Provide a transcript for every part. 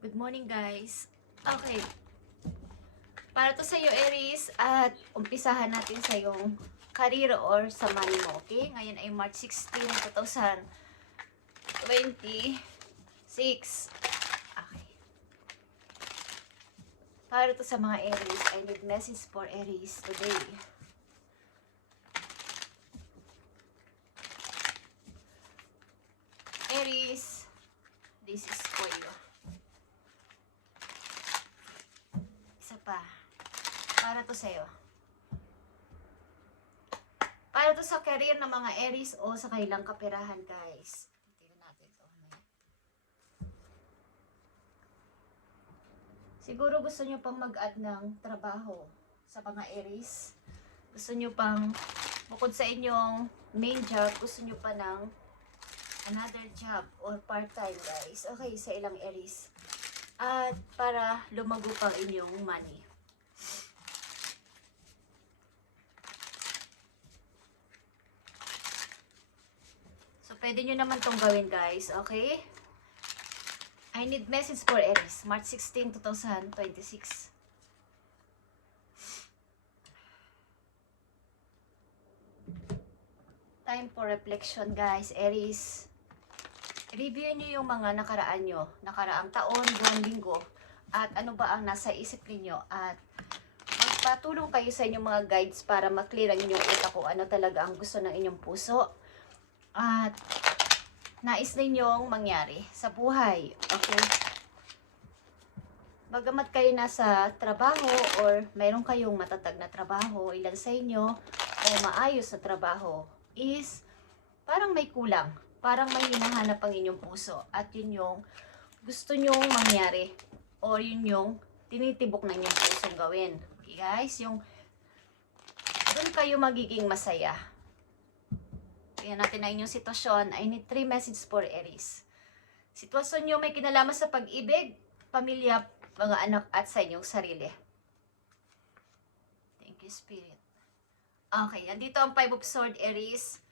Good morning, guys. Okay, para to sa iyo, Aries, at umpisahan natin sa yung career or sa money mo, okay? Ngayon ay March 16, 2026. Okay. Para to sa mga Aries, I need message for Aries today. Aries, this is for you. Isa pa. Para to sa'yo. Para to sa career ng mga Aries o sa kailang kaperahan, guys. Tingnan natin ito. Siguro gusto nyo pang mag-add ng trabaho sa mga Aries. Gusto nyo pang, bukod sa inyong main job, gusto nyo pa ng another job or part-time, guys. Okay, sa ilang Aries. At para lumago pang inyong money. So, pwede nyo naman tong gawin, guys. Okay? I need message for Aries. March 16, 2026. Time for reflection, guys. Aries. Review nyo yung mga nakaraan nyo. Nakaraang taon, buwan, linggo. At ano ba ang nasa isip ninyo. At magpatulong kayo sa inyong mga guides para maklear ang inyong utak kung ano talaga ang gusto ng inyong puso. At nais ninyong mangyari sa buhay. Okay? Bagamat kayo nasa trabaho or mayroon kayong matatag na trabaho, ilan sa inyo o maayos na trabaho is parang may kulang. Parang may hinahanap ang inyong puso. At yun yung gusto nyong mangyari or yun yung tinitibok ng inyong pusong gawin. Okay guys? Yung doon kayo magiging masaya. Tingnan natin na inyong sitwasyon. I need 3 messages for Aries. Sitwasyon nyo may kinalaman sa pag-ibig, pamilya, mga anak at sa inyong sarili. Thank you, Spirit. Okay, nandito ang 5 of Swords, Aries.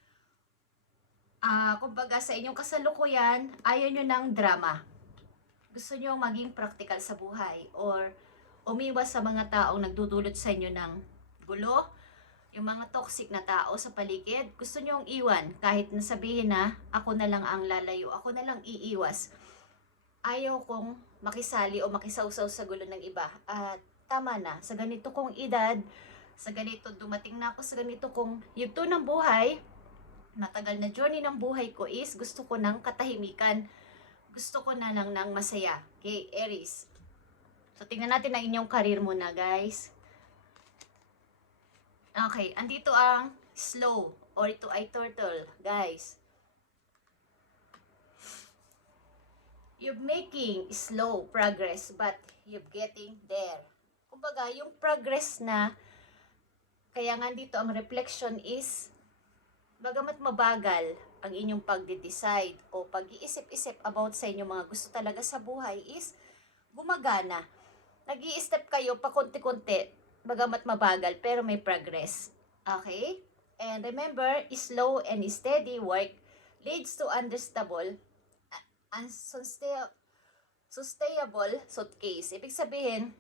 Kumbaga sa inyong kasalukuyan, ayaw nyo ng drama. Gusto nyo maging practical sa buhay or umiwas sa mga taong nagdudulot sa inyo ng gulo, yung mga toxic na tao sa paligid. Gusto nyo ang iwan kahit nasabihin na ako na lang ang lalayo, ako na lang iiwas. Ayaw kong makisali o makisawsaw sa gulo ng iba. At tama na, sa ganito kong edad, sa ganito dumating na ako sa ganito kong yugto ng buhay, matagal na journey ng buhay ko is gusto ko ng katahimikan. Gusto ko na lang ng masaya. Okay, Aries. So, tingnan natin ang inyong career muna, guys. Okay, andito ang slow or ito ay turtle, guys. You're making slow progress but you're getting there. Kumbaga, yung progress na kaya nga dito ang reflection is bagamat mabagal ang inyong pagde-decide o pag-iisip-isip about sa inyong mga gusto talaga sa buhay is gumagana. Nag-i-step kayo pa konti-konti, bagamat mabagal pero may progress. Okay? And remember, slow and steady work leads to sustainable suitcase. Ibig sabihin,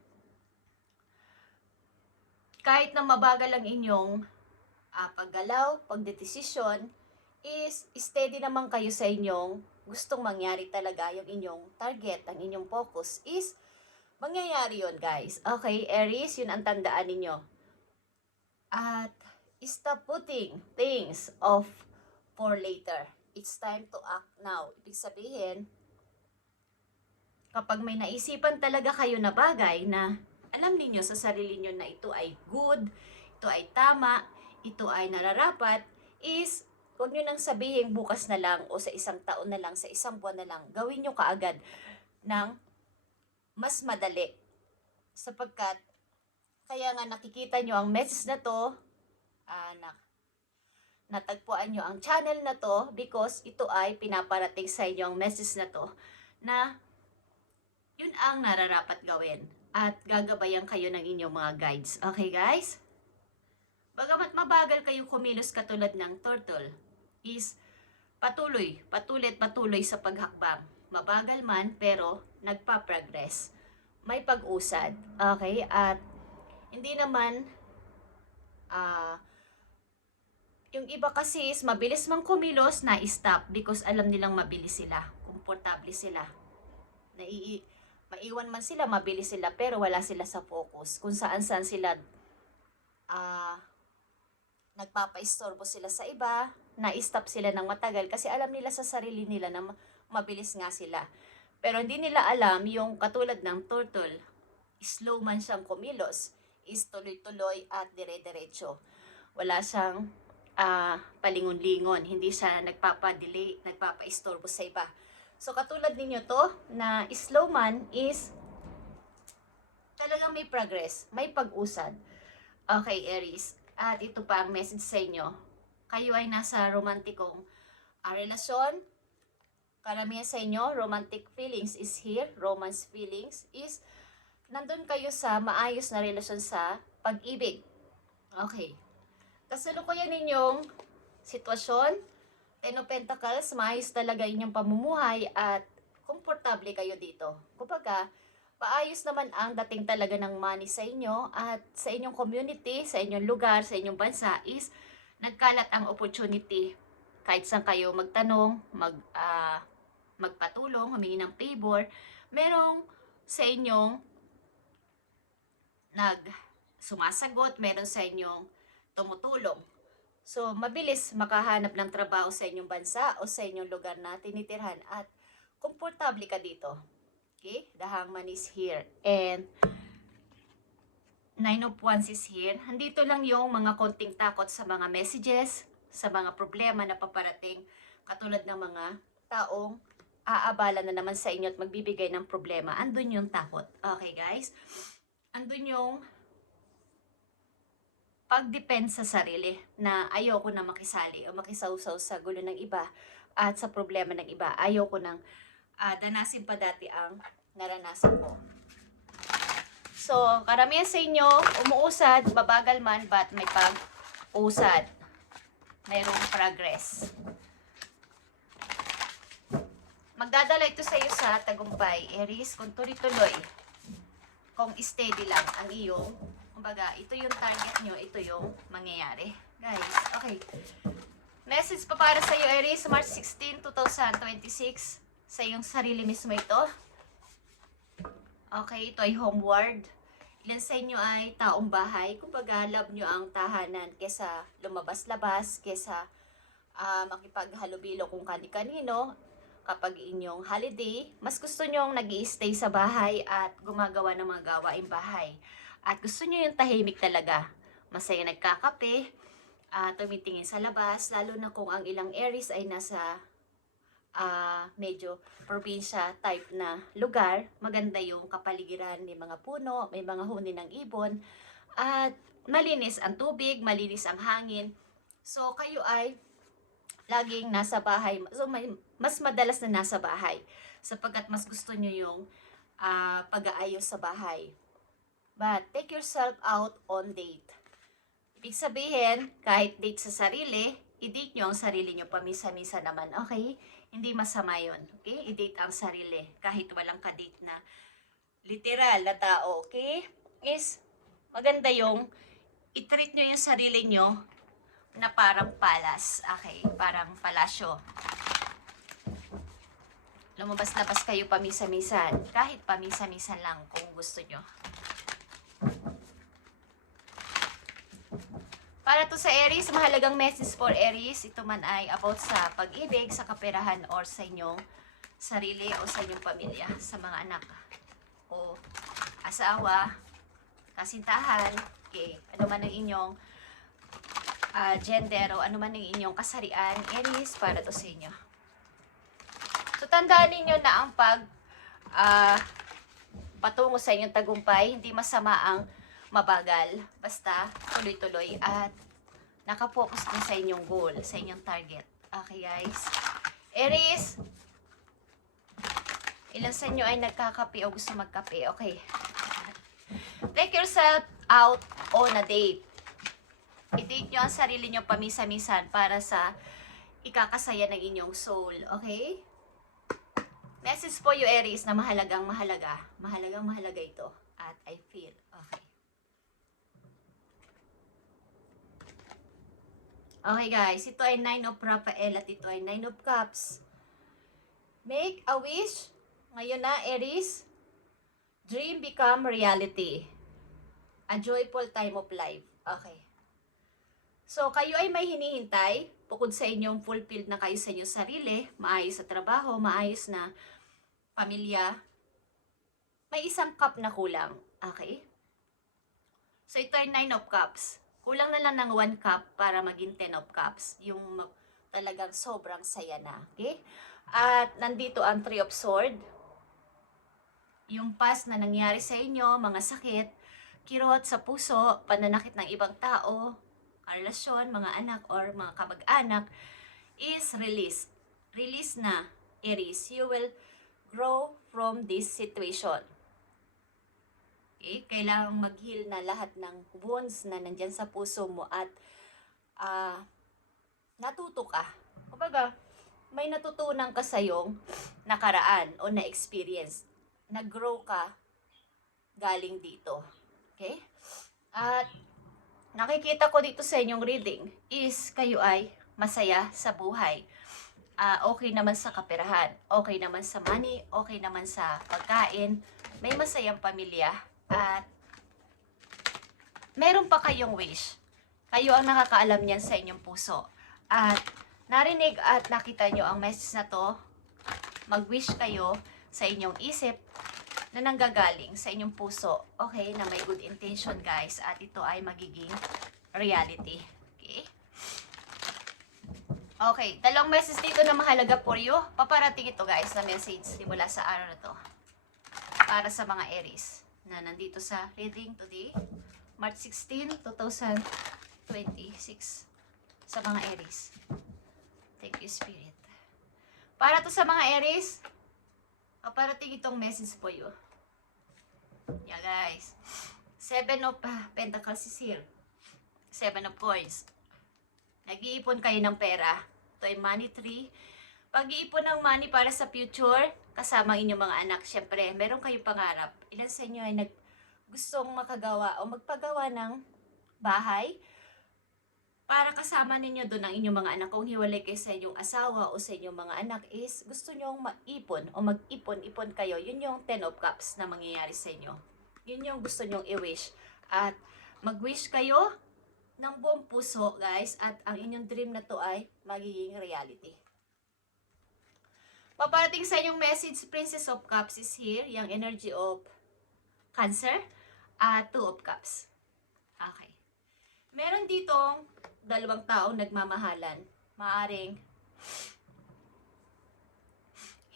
kahit na mabagal ang inyong paggalaw, pagdedesisyon, is steady naman kayo sa inyong gustong mangyari talaga. Yung inyong target, ang inyong focus is mangyayari yun, guys. Okay, Aries, yun ang tandaan ninyo. At stop putting things off for later. It's time to act now. Ibig sabihin, kapag may naisipan talaga kayo na bagay na alam niyo sa sarili niyo na ito ay good, ito ay tama, ito ay nararapat, is huwag nyo nang sabihin bukas na lang o sa isang taon na lang, sa isang buwan na lang. Gawin nyo kaagad ng mas madali. Sapagkat, kaya nga nakikita nyo ang message na to, natagpuan nyo ang channel na to because ito ay pinaparating sa inyo ang message na to na yun ang nararapat gawin. At gagabayan kayo ng inyong mga guides. Okay guys? Bagamat mabagal kayo kumilos katulad ng turtle, is patuloy sa paghakbang. mabagal man, pero nagpa-progress. May pag-usad. Okay? At hindi naman, yung iba kasi is mabilis mang kumilos na stop because alam nilang mabilis sila. Komportable sila. Maiwan man sila, mabilis sila, pero wala sila sa focus. Kung saan-saan sila nagpapaistorbo sila sa iba, na-stop sila ng matagal kasi alam nila sa sarili nila na mabilis nga sila. Pero hindi nila alam yung katulad ng turtle, slow man siyang kumilos, is tuloy-tuloy at dire-diretso. Wala siyang palingon-lingon, hindi siya nagpapa-delay, nagpapa-istorbo sa iba. So katulad ninyo to, na slow man is talagang may progress, may pag-usad. Okay, Aries. At ito pa ang message sa inyo. Kayo ay nasa romantikong relasyon. Karamihan sa inyo, romantic feelings is here. Romance feelings is nandun kayo sa maayos na relasyon sa pag-ibig. Okay. Kasalukuyan ninyong sitwasyon, Ten of Pentacles, maayos talaga inyong pamumuhay at komportable kayo dito. Kumbaga, paayos naman ang dating talaga ng money sa inyo at sa inyong community, sa inyong lugar, sa inyong bansa is nagkalat ang opportunity. Kahit saan kayo magtanong, magpatulong, humingi ng favor, merong sa inyong sumasagot, meron sa inyong tumutulong. So, mabilis makahanap ng trabaho sa inyong bansa o sa inyong lugar na tinitirhan at komportable ka dito. Okay? The Hangman is here. And Nine of Wands is here. Handito lang yung mga konting takot sa mga messages, sa mga problema na paparating, katulad ng mga taong aabala na naman sa inyo at magbibigay ng problema. Andun yung takot. Okay, guys? Andun yung pag-depend sa sarili na ayoko na makisali o makisawsaw sa gulo ng iba at sa problema ng iba. Ayoko nang danasin pa dati ang naranasan ko. So, karamihan sa inyo, umuusad, babagal man, but may pag-usad. Mayroong progress. Magdadala ito sa iyo sa tagumpay, Aries, kung tuloy-tuloy. Kung steady lang ang iyong, kumbaga, ito yung target nyo, ito yung mangyayari. Guys, okay. Message pa para sa iyo, Aries, March 16, 2026. Sa iyong sarili mismo ito. Okay, ito ay homeward. Ilan sa inyo ay taong bahay. Kumbaga, love nyo ang tahanan kesa lumabas-labas, kesa makipaghalubilo kung kani-kanino. Kapag inyong holiday, mas gusto nyong nag-i-stay sa bahay at gumagawa ng mga gawaing bahay. At gusto nyo yung tahimik talaga. Masaya nagkakape, tumitingin sa labas, lalo na kung ang ilang Aries ay nasa medyo probinsya type na lugar. Maganda yung kapaligiran, may mga puno, may mga huni ng ibon, at malinis ang tubig, malinis ang hangin. So kayo ay laging nasa bahay. So mas madalas na nasa bahay sapagkat mas gusto nyo yung pag-aayos sa bahay. But take yourself out on date. Ibig sabihin, kahit date sa sarili, i-date nyo ang sarili nyo pamisa-misa naman. Okay? Hindi masama yun. Okay? I-date ang sarili kahit walang ka-date na literal na tao. Okay? Is maganda yung i-treat nyo yung sarili nyo na parang palas. Okay? Parang palasyo. Lumabas-labas kayo pamisa-misan. Kahit pamisa-misan lang kung gusto nyo. Para to sa Aries, mahalagang message for Aries. Ito man ay about sa pag-ibig, sa kaperahan, or sa inyong sarili o sa inyong pamilya, sa mga anak o asawa, kasintahan, okay, ano man ang inyong gender o ano man ang inyong kasarian, Aries, para to sa inyo. So, tandaan ninyo na ang patungo sa inyong tagumpay, hindi masama ang mabagal, basta tuloy-tuloy at nakapokus din sa inyong goal, sa inyong target. Okay, guys? Aries, ilan sa inyo ay nagkakape o gusto magkape? Okay. Take yourself out on a date. I-date nyo ang sarili nyo pamisa-misan para sa ikakasaya ng inyong soul. Okay? Message po you, Aries, na mahalagang mahalaga. Mahalagang mahalaga ito. At I feel. Okay. Okay guys, ito ay 9 of Raphael at ito ay 9 of Cups. Make a wish. Ngayon na, Aries. Dream become reality. A joyful time of life. Okay. So, kayo ay may hinihintay, bukod sa inyong fulfilled na kayo sa inyong sarili, maayos sa trabaho, maayos na pamilya, may isang cup na kulang. Okay? So, ito ay 9 of Cups. Kulang na lang ng 1 cup para maging 10 of Cups. Yung talagang sobrang saya na. Okay? At nandito ang 3 of Swords. Yung past na nangyari sa inyo, mga sakit, kirot sa puso, pananakit ng ibang tao, relasyon, mga anak, or mga kamag-anak, is released. Release na, Aries. You will grow from this situation. Okay? Kailangang mag-heal na lahat ng wounds na nandyan sa puso mo at natuto ka. Kumbaga, may natutunan ka sa iyong nakaraan o na-experience. Nag-grow ka galing dito. Okay? At nakikita ko dito sa inyong reading is kayo ay masaya sa buhay. Okay naman sa kaperahan, okay naman sa money, okay naman sa pagkain, may masayang pamilya, at meron pa kayong wish. Kayo ang nakakaalam niyan sa inyong puso. At narinig at nakita nyo ang message na to, mag-wish kayo sa inyong isip na nanggagaling sa inyong puso, okay, na may good intention guys, at ito ay magiging reality. Okay? Okay, dalawang message dito na mahalaga for you. Paparating ito guys na message simula sa araw na to para sa mga Aries na nandito sa reading today, March 16, 2026, sa mga Aries. Thank you, Spirit. Para to sa mga Aries, paparating itong message po you. Yeah, guys. 7 of Pentacles is here. 7 of Coins. Nag-iipon kayo ng pera. Ito ay money tree. Pag-iipon ng money para sa future, kasama ang inyong mga anak. Siyempre, meron kayong pangarap. Ilan sa inyo ay gustong makagawa o magpagawa ng bahay para kasama ninyo doon ang inyong mga anak. Kung hiwalay kayo sa inyong asawa o sa inyong mga anak is gusto nyong maipon o mag-ipon-ipon kayo. Yun yung 10 of Cups na mangyayari sa inyo. Yun yung gusto nyong i-wish. At mag-wish kayo ng buong puso guys, at ang inyong dream na to ay magiging reality. Paparating sa inyong message, Princess of Cups is here. Yung energy of Cancer. 2 of Cups. Okay. Meron ditong dalawang taong nagmamahalan. Maaring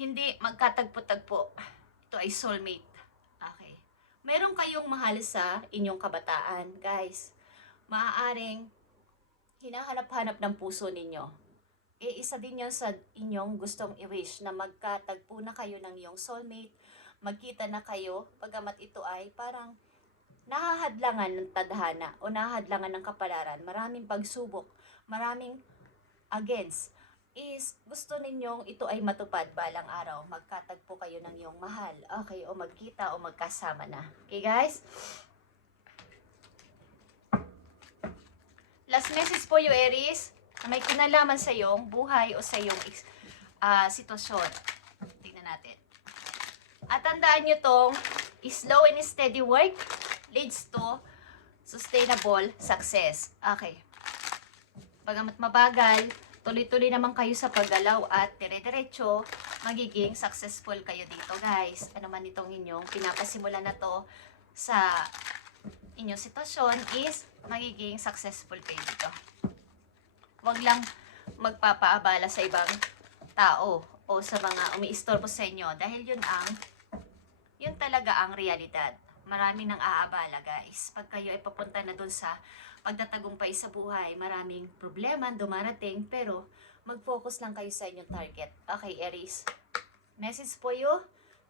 hindi magkatagpo-tagpo. Ito ay soulmate. Okay. Meron kayong mahal sa inyong kabataan, guys. Maaaring hinahanap-hanap ng puso ninyo. Isa din yan sa inyong gustong i-wish na magkatagpo na kayo ng iyong soulmate, magkita na kayo, pagamat ito ay parang nahahadlangan ng tadhana o nahahadlangan ng kapalaran, maraming pagsubok, maraming against, is gusto ninyong ito ay matupad balang araw, magkatagpo kayo ng iyong mahal, okay, o magkita o magkasama na. Okay guys? Last message po you, Aries, na may kinalaman sa iyong buhay o sa iyong sitwasyon. Tingnan natin. At tandaan nyo tong slow and steady work leads to sustainable success. Okay. Bagamat mabagal, tuloy-tuloy naman kayo sa paggalaw at dire-diretso, magiging successful kayo dito guys. Ano man itong inyong pinapasimulan na to sa inyong sitwasyon is magiging successful kayo dito. Huwag lang magpapaabala sa ibang tao o sa mga umiistorbo sa inyo dahil yun talaga ang realidad. Marami nang aabala guys. Pag kayo ay papunta na dun sa pagtatagumpay sa buhay, maraming problema dumarating, pero mag-focus lang kayo sa inyong target. Okay, Aries. Message po you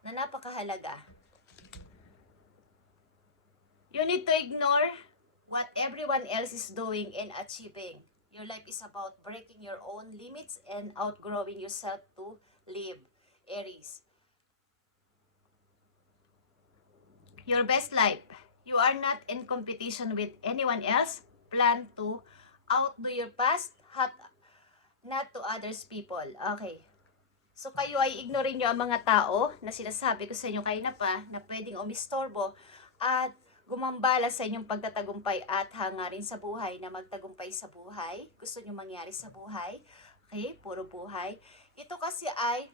na napakahalaga. You need to ignore what everyone else is doing and achieving. Your life is about breaking your own limits and outgrowing yourself to live, Aries. your best life. You are not in competition with anyone else. Plan to outdo your past, not to others people. Okay. So kayo ay ignorin nyo ang mga tao na sinasabi ko sa inyo kayo na pa na pwedeng umistorbo at gumambala sa inyong pagtatagumpay at hangarin sa buhay na magtagumpay sa buhay. Gusto nyo mangyari sa buhay. Okay? Puro buhay. Ito kasi ay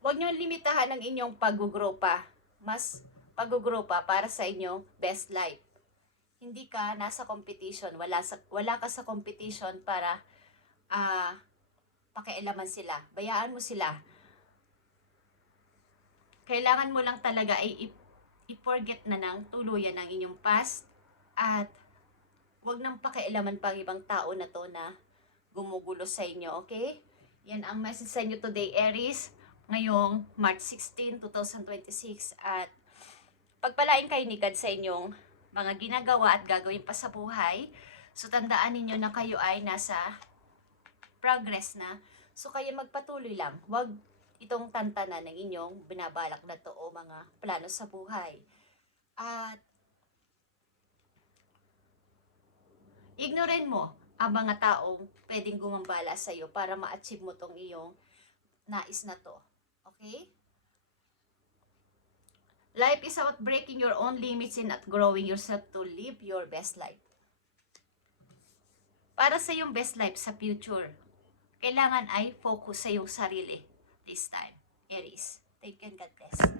huwag nyo limitahan ang inyong pag-grow pa. Mas pag-grow pa para sa inyong best life. Hindi ka nasa competition. Wala ka sa competition para pakialaman sila. Bayaan mo sila. Kailangan mo lang talaga ay i-forget na ng tuluyan ng inyong past at huwag nang pakialaman pang ibang tao na to na gumugulo sa inyo, okay? Yan ang message sa inyo today, Aries, ngayong March 16, 2026 at pagpalain kayo ni God sa inyong mga ginagawa at gagawin pa sa buhay. So tandaan ninyo na kayo ay nasa progress na. So kayo magpatuloy lang. Huwag itong tantanan ng inyong binabalak na to o mga plano sa buhay. At ignorin mo ang mga taong pwedeng gumambala sa iyo para ma-achieve mo tong iyong nais na to. Okay? Life is about breaking your own limits and at growing yourself to live your best life. Para sa iyong best life sa future, kailangan ay focus sa iyong sarili this time. Aries. Thank you and God bless.